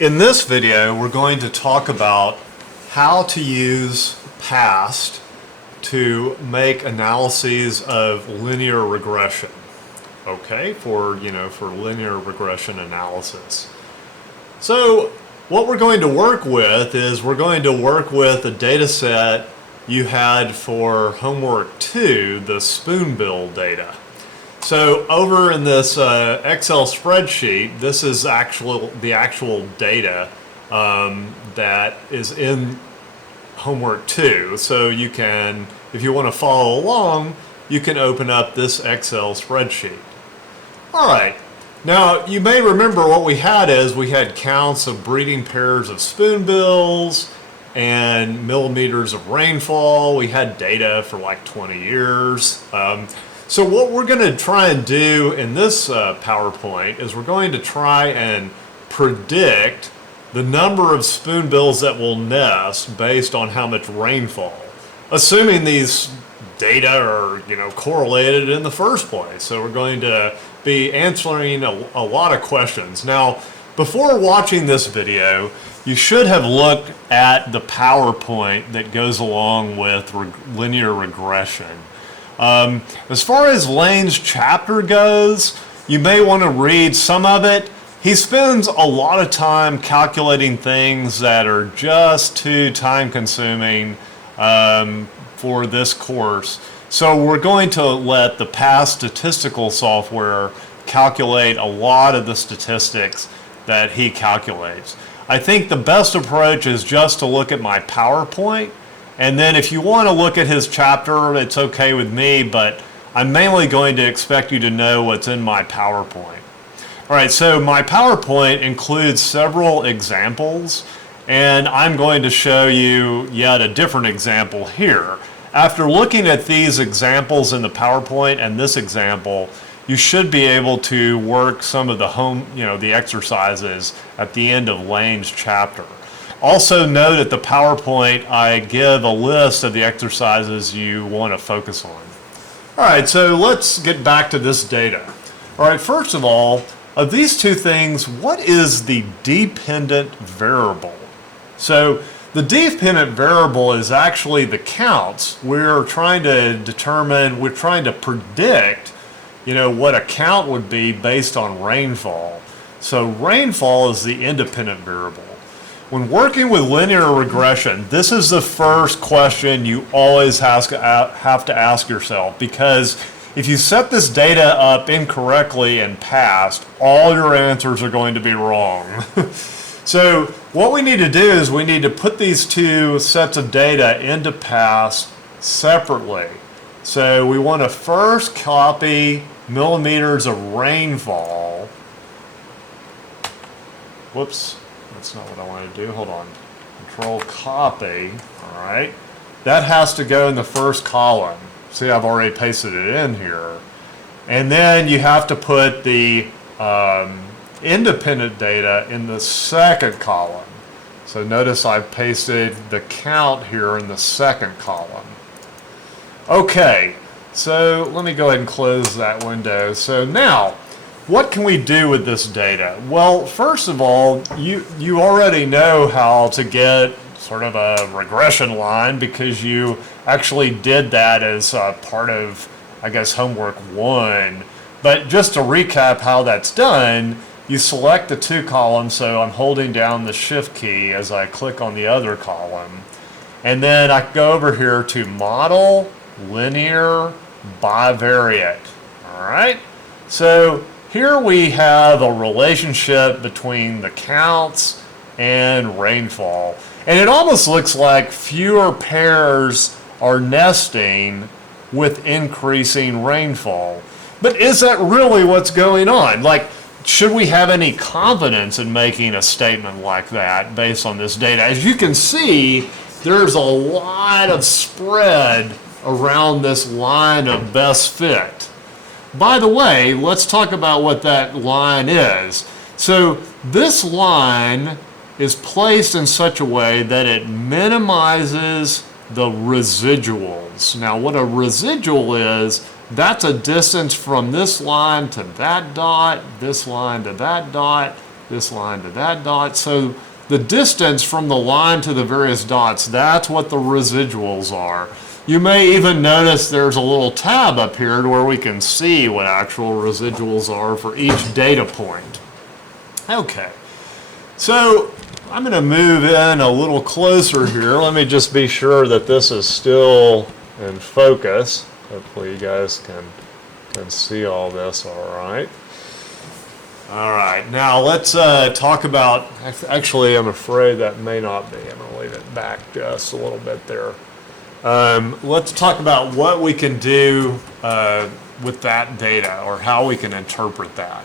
In this video, we're going to talk about how to use past to make analyses of linear regression. Okay, for linear regression analysis. So what we're going to work with is we're going to work with a data set you had for homework 2, the spoonbill data. So over in this Excel spreadsheet, this is the actual data that is in homework 2. So you can, if you want to follow along, you can open up this Excel spreadsheet. All right. Now, you may remember what we had is we had counts of breeding pairs of spoonbills and millimeters of rainfall. We had data for like 20 years. So what we're going to try and do in this PowerPoint is we're going to try and predict the number of spoonbills that will nest based on how much rainfall, assuming these data are correlated in the first place. So we're going to be answering a lot of questions. Now, before watching this video, you should have looked at the PowerPoint that goes along with linear regression. As far as Lane's chapter goes, you may want to read some of it. He spends a lot of time calculating things that are just too time-consuming for this course. So we're going to let the past statistical software calculate a lot of the statistics that he calculates. I think the best approach is just to look at my PowerPoint, and then if you want to look at his chapter, it's okay with me, but I'm mainly going to expect you to know what's in my PowerPoint. All right, so my PowerPoint includes several examples, and I'm going to show you yet a different example here. After looking at these examples in the PowerPoint and this example, you should be able to work some of the exercises at the end of Lane's chapter. Also note at the PowerPoint, I give a list of the exercises you want to focus on. All right, so let's get back to this data. All right, first of all, of these two things, what is the dependent variable? So the dependent variable is actually the counts. We're trying to predict, what a count would be based on rainfall. So rainfall is the independent variable. When working with linear regression, this is the first question you always have to ask yourself, because if you set this data up incorrectly in past, all your answers are going to be wrong. So what we need to do is we need to put these two sets of data into past separately. So we want to first copy millimeters of rainfall. Whoops, that's not what I want to do. Hold on. Control copy. All right. That has to go in the first column. See, I've already pasted it in here. And then you have to put the independent data in the second column. So notice I've pasted the count here in the second column. Okay, so let me go ahead and close that window. So now, what can we do with this data? Well, first of all, you already know how to get sort of a regression line because you actually did that as part of, I guess, homework 1. But just to recap how that's done, you select the two columns, so I'm holding down the shift key as I click on the other column. And then I go over here to Model, Linear, Bivariate. All right? So here we have a relationship between the counts and rainfall. And it almost looks like fewer pairs are nesting with increasing rainfall. But is that really what's going on? Like, should we have any confidence in making a statement like that based on this data? As you can see, there's a lot of spread around this line of best fit. By the way, let's talk about what that line is. So this line is placed in such a way that it minimizes the residuals. Now, what a residual is, that's a distance from this line to that dot, this line to that dot, this line to that dot. So the distance from the line to the various dots, that's what the residuals are. You may even notice there's a little tab up here to where we can see what actual residuals are for each data point. Okay, so I'm going to move in a little closer here. Let me just be sure that this is still in focus. Hopefully you guys can see all this all right. All right, now let's talk about, actually I'm afraid that may not be. I'm going to leave it back just a little bit there. Let's talk about what we can do with that data, or how we can interpret that.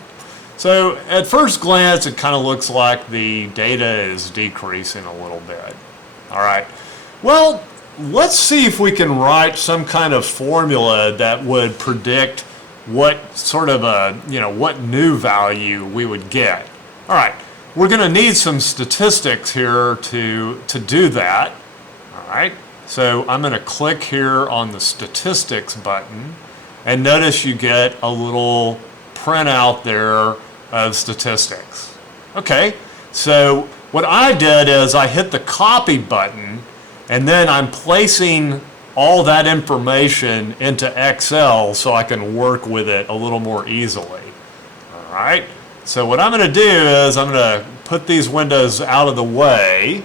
So at first glance, it kind of looks like the data is decreasing a little bit. All right, well, let's see if we can write some kind of formula that would predict what sort of what new value we would get. All right, we're going to need some statistics here to do that. All right, so I'm going to click here on the statistics button, and notice you get a little printout there of statistics. Okay, so what I did is I hit the copy button, and then I'm placing all that information into Excel so I can work with it a little more easily. All right, so what I'm going to do is I'm going to put these windows out of the way,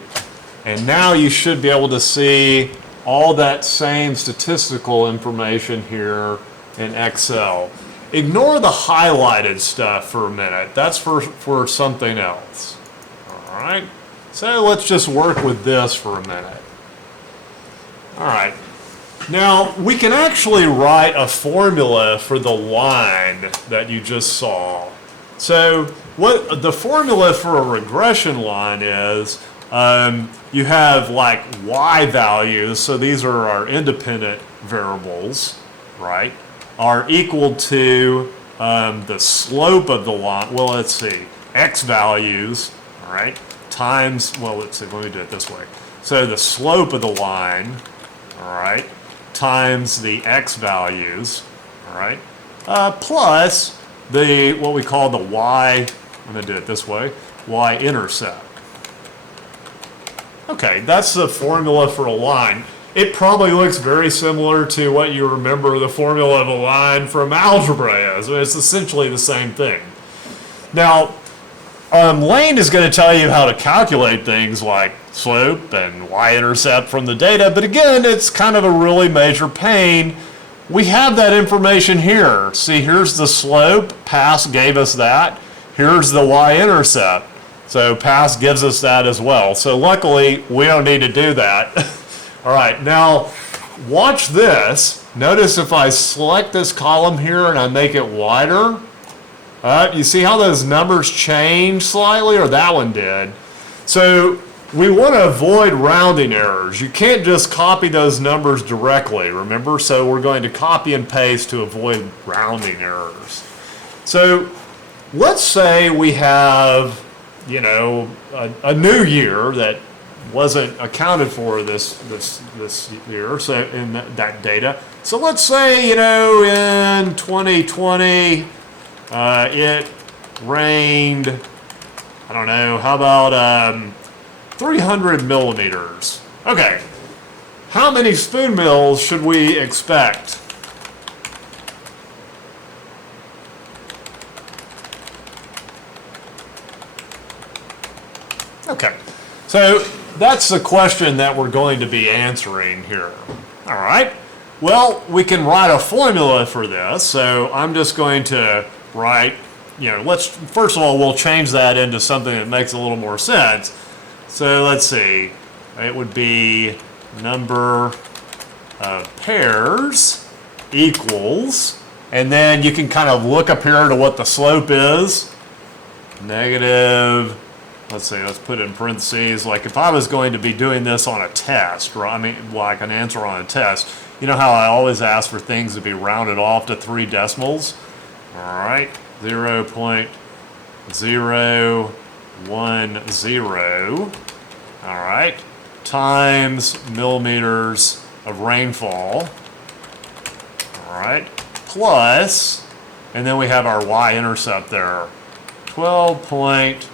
and now you should be able to see all that same statistical information here in Excel. Ignore the highlighted stuff for a minute. That's for something else. All right, so let's just work with this for a minute. All right, now we can actually write a formula for the line that you just saw. So what the formula for a regression line is, you have like y values, so these are our independent variables, right, are equal to the slope of the line. Well, let's see, x values, all right, times, well, let's see, let me do it this way. So the slope of the line, all right, times the x values, all right, plus the, what we call the y, I'm going to do it this way, y-intercept. Okay, that's the formula for a line. It probably looks very similar to what you remember the formula of a line from algebra is. It's essentially the same thing. Now, Lane is going to tell you how to calculate things like slope and y-intercept from the data, but again, it's kind of a really major pain. We have that information here. See, here's the slope. PASS gave us that. Here's the y-intercept. So PASS gives us that as well. So luckily, we don't need to do that. All right, now watch this. Notice if I select this column here and I make it wider, you see how those numbers change slightly, or that one did. So we want to avoid rounding errors. You can't just copy those numbers directly, remember? So we're going to copy and paste to avoid rounding errors. So let's say we have, you know, a new year that wasn't accounted for this year, so in that data. So let's say, you know, in 2020, it rained, I don't know, how about 300 millimeters. Okay, how many spoon mills should we expect? Okay, so that's the question that we're going to be answering here. All right, well, we can write a formula for this, so I'm just going to write, you know, first of all, we'll change that into something that makes a little more sense. So let's see, it would be number of pairs equals, and then you can kind of look up here to what the slope is, negative, let's see, let's put it in parentheses. Like if I was going to be doing this on a test, right? I mean, like an answer on a test, you know how I always ask for things to be rounded off to 3 decimals? All right, 0.010, all right, times millimeters of rainfall, all right, plus, and then we have our y-intercept there, 12.0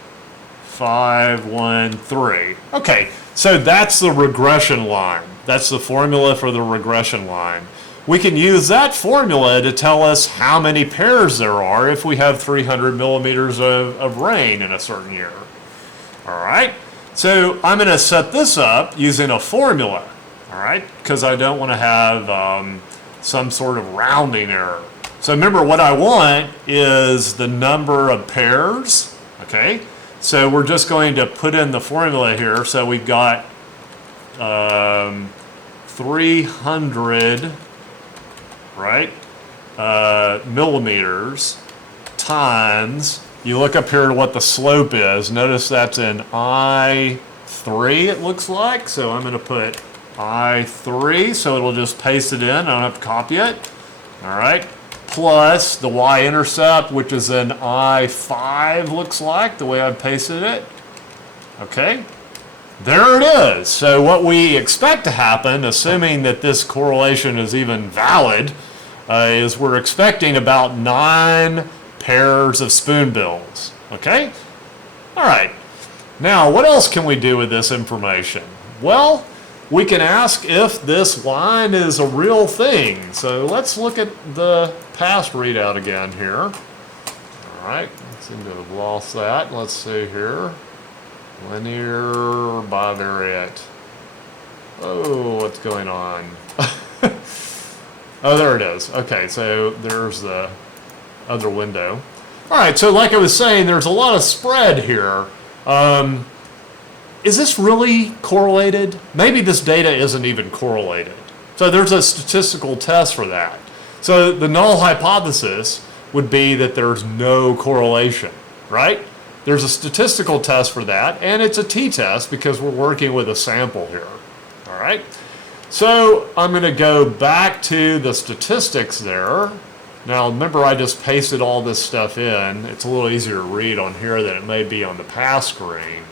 5, 1, 3. Okay, so that's the regression line. That's the formula for the regression line. We can use that formula to tell us how many pairs there are if we have 300 millimeters of rain in a certain year. All right, so I'm going to set this up using a formula, all right, because I don't want to have some sort of rounding error. So remember, what I want is the number of pairs, okay? So we're just going to put in the formula here. So we've got 300, right, millimeters times, you look up here to what the slope is. Notice that's in I3, it looks like. So I'm going to put I3, so it'll just paste it in. I don't have to copy it. All right. Plus the y-intercept, which is in I5, looks like, the way I've pasted it. Okay. There it is. So what we expect to happen, assuming that this correlation is even valid, is we're expecting about 9 pairs of spoonbills. Okay? All right. Now, what else can we do with this information? Well, we can ask if this line is a real thing. So let's look at the past readout again here. All right. I seem to have lost that. Let's see here. Linear bivariate. Oh, what's going on? Oh, there it is. Okay, so there's the other window. All right, so like I was saying, there's a lot of spread here. Is this really correlated? Maybe this data isn't even correlated. So there's a statistical test for that. So the null hypothesis would be that there's no correlation, right? There's a statistical test for that, and it's a t-test because we're working with a sample here. All right? So I'm going to go back to the statistics there. Now remember, I just pasted all this stuff in. It's a little easier to read on here than it may be on the past screen.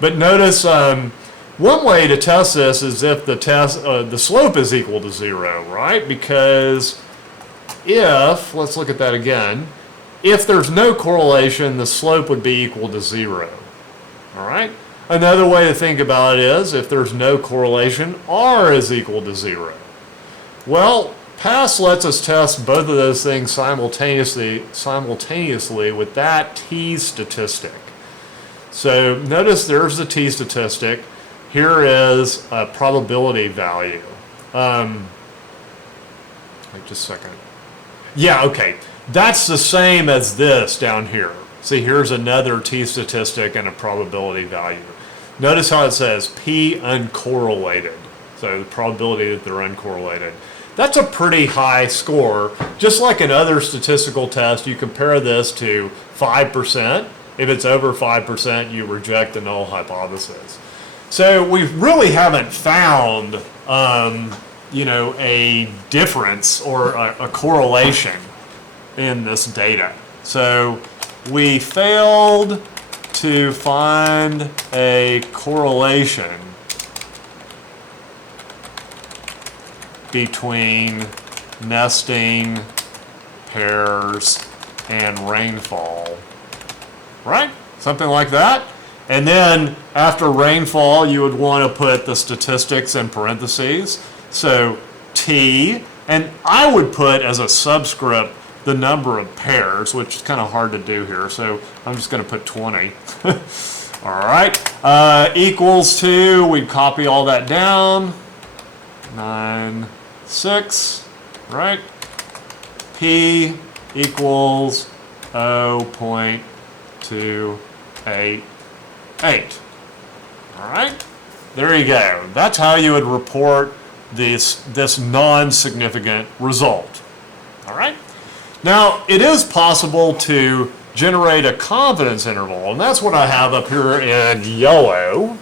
But notice one way to test this is if the slope is equal to 0, right? Because if, let's look at that again, if there's no correlation, the slope would be equal to 0. All right? Another way to think about it is if there's no correlation, R is equal to 0. Well, past lets us test both of those things simultaneously with that t statistic. So notice there's the t statistic. Here is a probability value. Wait just a second. Yeah, okay. That's the same as this down here. See, here's another t statistic and a probability value. Notice how it says p uncorrelated. So the probability that they're uncorrelated. That's a pretty high score. Just like in other statistical tests, you compare this to 5%. If it's over 5%, you reject the null hypothesis. So we really haven't found, a difference or a correlation in this data. So we failed to find a correlation between nesting, pairs, and rainfall. Right? Something like that. And then after rainfall, you would want to put the statistics in parentheses. So T, and I would put as a subscript the number of pairs, which is kind of hard to do here. So I'm just going to put 20. All right. Equals to, we'd copy all that down. 9, 6, right? P equals 0.288. All right, there you go. That's how you would report this non-significant result. All right. Now, it is possible to generate a confidence interval, and that's what I have up here in yellow.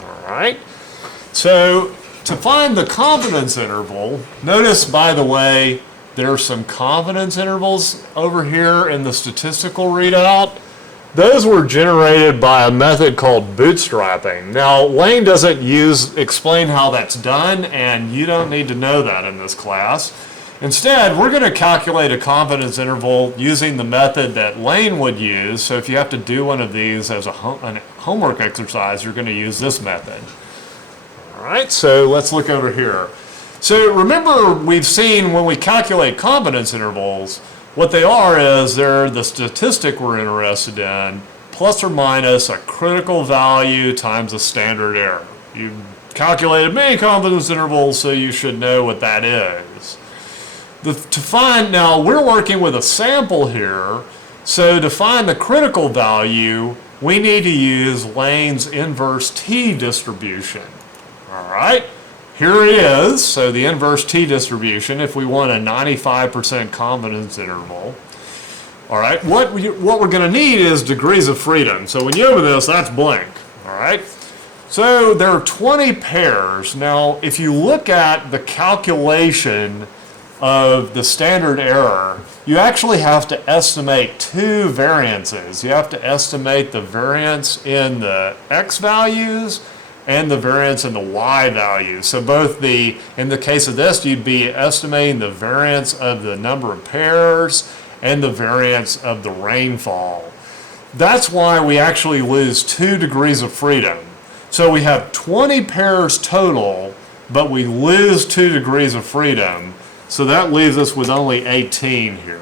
All right. So to find the confidence interval, notice, by the way, there's some confidence intervals over here in the statistical readout. Those were generated by a method called bootstrapping. Now, Lane doesn't explain how that's done, and you don't need to know that in this class. Instead, we're going to calculate a confidence interval using the method that Lane would use. So if you have to do one of these as a homework exercise, you're going to use this method. All right, so let's look over here. So remember, we've seen when we calculate confidence intervals, what they are is they're the statistic we're interested in, plus or minus a critical value times a standard error. You calculated many confidence intervals, so you should know what that is. Now we're working with a sample here, so to find the critical value, we need to use Lane's inverse t distribution. All right, here it is. So the inverse t distribution, if we want a 95% confidence interval. All right, what we're going to need is degrees of freedom. So when you open this, that's blank. All right, so there are 20 pairs. Now, if you look at the calculation of the standard error, you actually have to estimate two variances. You have to estimate the variance in the x values and the variance in the y values. So both in the case of this, you'd be estimating the variance of the number of pairs and the variance of the rainfall. That's why we actually lose 2 degrees of freedom. So we have 20 pairs total, but we lose 2 degrees of freedom. So that leaves us with only 18 here.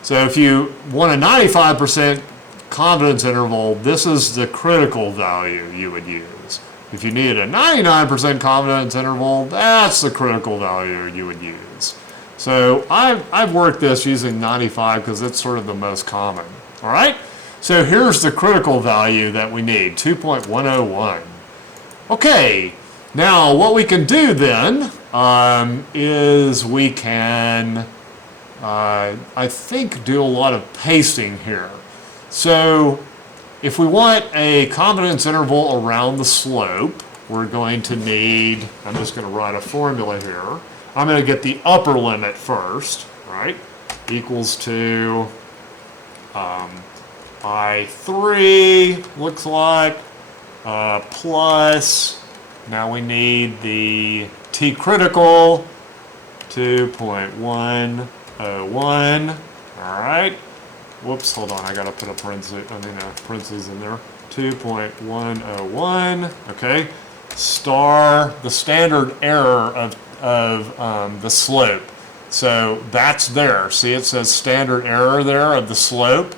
So if you want a 95% confidence interval, this is the critical value you would use. If you needed a 99% confidence interval, that's the critical value you would use. So I've worked this using 95 because it's sort of the most common. All right? So here's the critical value that we need, 2.101. Okay, now what we can do then is we can, I think, do a lot of pasting here. So if we want a confidence interval around the slope, we're going to need, I'm just going to write a formula here. I'm going to get the upper limit first, right? Equals to I3, looks like, plus, now we need the T critical, 2.101, all right. Whoops, hold on, I gotta put a parentheses in there. 2.101, okay. Star, the standard error of the slope. So that's there. See, it says standard error there of the slope.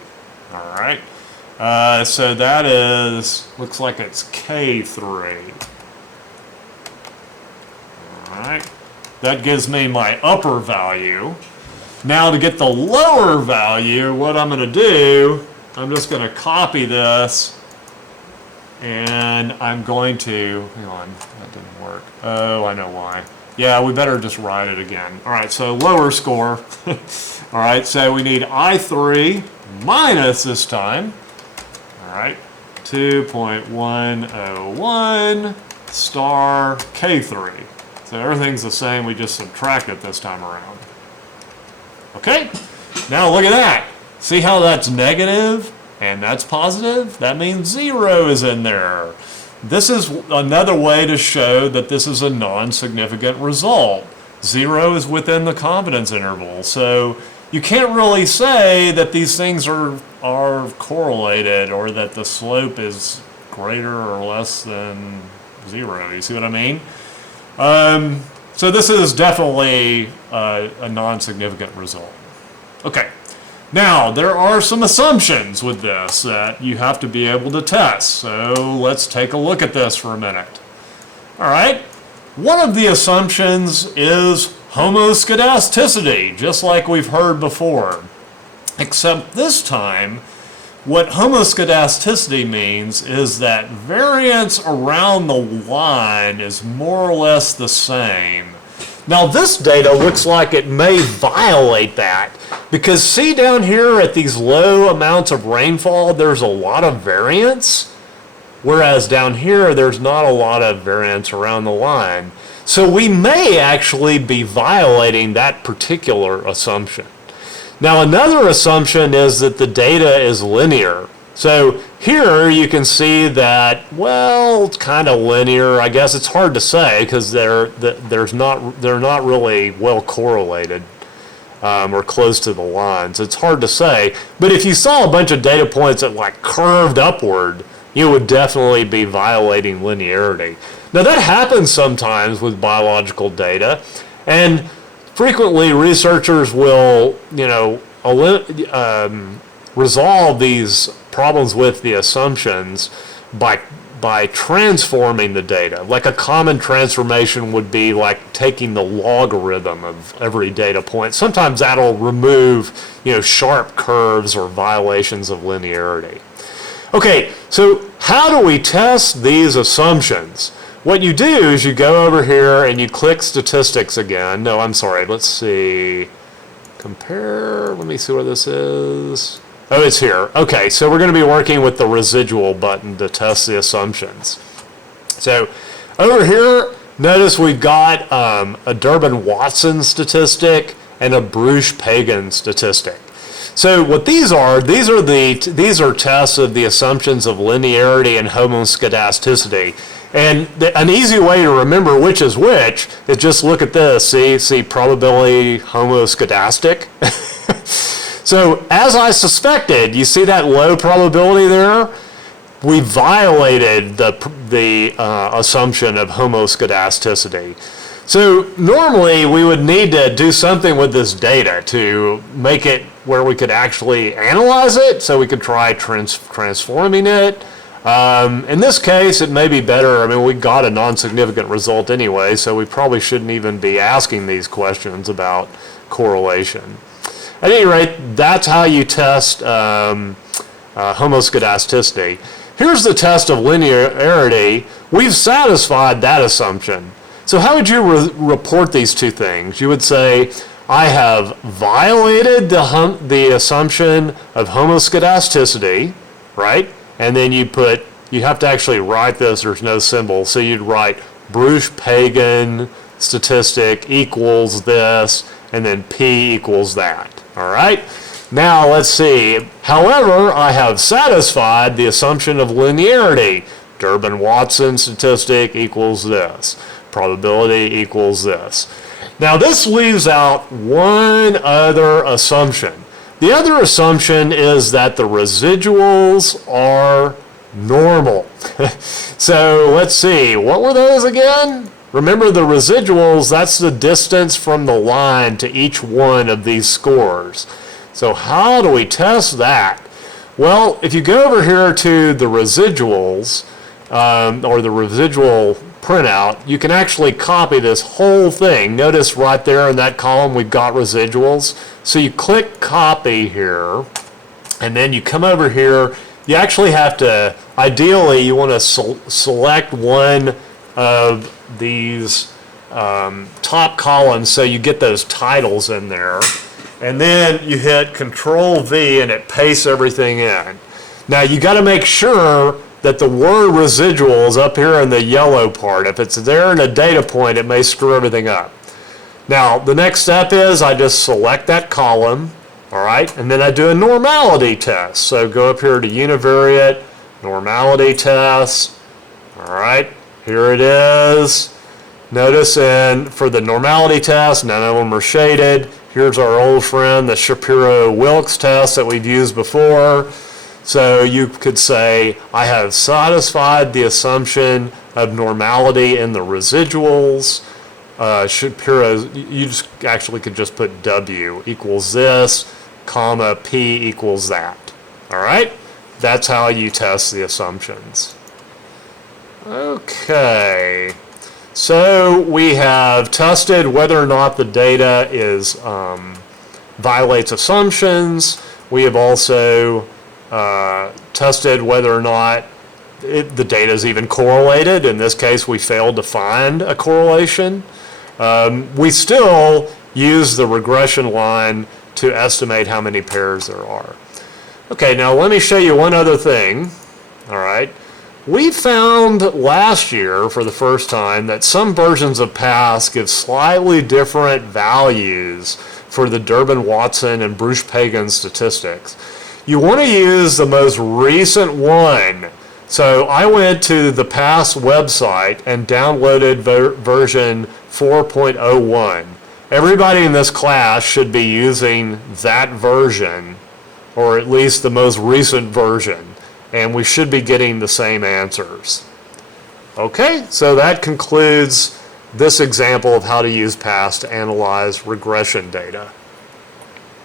All right. So that is, looks like it's K3. All right. That gives me my upper value. Now to get the lower value, what I'm going to do, I'm just going to copy this and I'm going to, hang on, that didn't work. Oh, I know why. Yeah, we better just write it again. All right, so lower score. All right, so we need I3 minus this time. All right, 2.101 star K3. So everything's the same, we just subtract it this time around. Okay, now look at that. See how that's negative and that's positive? That means 0 is in there. This is another way to show that this is a non-significant result. 0 is within the confidence interval. So you can't really say that these things are correlated or that the slope is greater or less than 0. You see what I mean? So this is definitely a non-significant result. Okay, now there are some assumptions with this that you have to be able to test. So let's take a look at this for a minute. All right, one of the assumptions is homoscedasticity, just like we've heard before. Except this time, what homoscedasticity means is that variance around the line is more or less the same. Now this data looks like it may violate that because see down here at these low amounts of rainfall, there's a lot of variance, whereas down here there's not a lot of variance around the line. So we may actually be violating that particular assumption. Now another assumption is that the data is linear. So here you can see that, well, it's kind of linear. I guess it's hard to say because they're not really well correlated. or close to the lines. It's hard to say, but if you saw a bunch of data points that like curved upward, you would definitely be violating linearity. Now that happens sometimes with biological data, and frequently researchers will, resolve these problems with the assumptions by transforming the data. Like a common transformation would be like taking the logarithm of every data point. Sometimes that'll remove, sharp curves or violations of linearity. Okay, so how do we test these assumptions? What you do is you go over here and you click statistics again. No, I'm sorry, let's see. Compare, let me see where this is. Oh, it's here. Okay, so we're going to be working with the residual button to test the assumptions. So over here, notice we've got a Durbin-Watson statistic and a Bruce-Pagan statistic. So what these are tests of the assumptions of linearity and homoscedasticity. And an easy way to remember which is just look at this. See probability homoscedastic? So as I suspected, you see that low probability there? We violated the assumption of homoscedasticity. So normally we would need to do something with this data to make it where we could actually analyze it, so we could try transforming it. In this case, it may be better. I mean, we got a non-significant result anyway, so we probably shouldn't even be asking these questions about correlation. At any rate, that's how you test homoscedasticity. Here's the test of linearity. We've satisfied that assumption. So how would you report these two things? You would say, I have violated the assumption of homoscedasticity, right? And then you have to actually write this, there's no symbol, so you'd write Bruce-Pagan statistic equals this, and then P equals that. All right, now let's see. However, I have satisfied the assumption of linearity. Durbin-Watson statistic equals this. Probability equals this. Now this leaves out one other assumption. The other assumption is that the residuals are normal. So let's see, what were those again? Remember the residuals, that's the distance from the line to each one of these scores. So how do we test that? Well, if you go over here to the residuals, or the residual printout, you can actually copy this whole thing. Notice right there in that column we've got residuals. So you click copy here, and then you come over here. You actually have to, ideally you want to select one of these top columns so you get those titles in there, and then you hit Control V and it pastes everything in. Now you got to make sure that the word residual is up here in the yellow part. If it's there in a data point, it may screw everything up. Now the next step is I just select that column, all right, and then I do a normality test. So go up here to univariate normality test. All right, here it is. Notice for the normality test, none of them are shaded. Here's our old friend, the Shapiro-Wilks test that we've used before. So you could say, I have satisfied the assumption of normality in the residuals. Shapiro, you just actually could just put W equals this, comma, P equals that. All right? That's how you test the assumptions. Okay. So we have tested whether or not the data violates assumptions. We have also tested whether or not the data is even correlated. In this case, we failed to find a correlation. We still use the regression line to estimate how many pairs there are. Okay, now let me show you one other thing. All right. We found last year for the first time that some versions of PASS give slightly different values for the Durbin-Watson and Bruce-Pagan statistics. You want to use the most recent one. So I went to the PASS website and downloaded version 4.01. Everybody in this class should be using that version, or at least the most recent version, and we should be getting the same answers. Okay, so that concludes this example of how to use past to analyze regression data.